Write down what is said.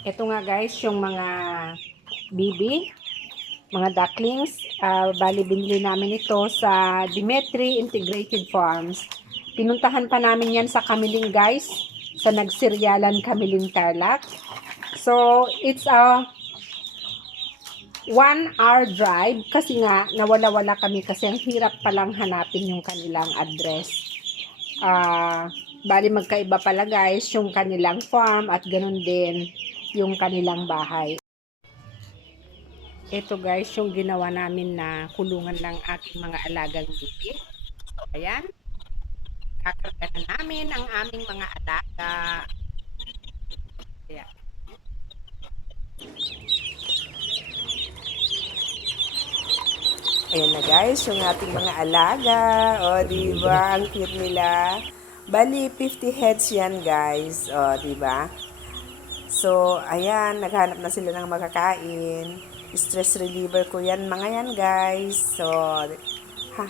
Ito nga guys, yung mga bibi, mga ducklings. Bali, binili namin ito sa Dimitri Integrated Farms. Pinuntahan pa namin yan sa Kamiling guys, sa Nagsiryalan Kamiling Tarlac. So, it's a 1 hour drive kasi nga nawala-wala kami kasi ang hirap palang hanapin yung kanilang address. Bali magkaiba pala guys yung kanilang farm at ganun din yung kanilang bahay. Ito guys yung ginawa namin na kulungan ng aking mga alagang bibi. So ayan, kakarga na namin ang aming mga alaga. Ayan. Ayan na guys, yung ating mga alaga. O, diba? Ang cute nila. Bali, 50 heads yan guys. O, diba? So, ayan, naghanap na sila ng makakain. Stress reliever ko yan, mga yan guys. So, ha,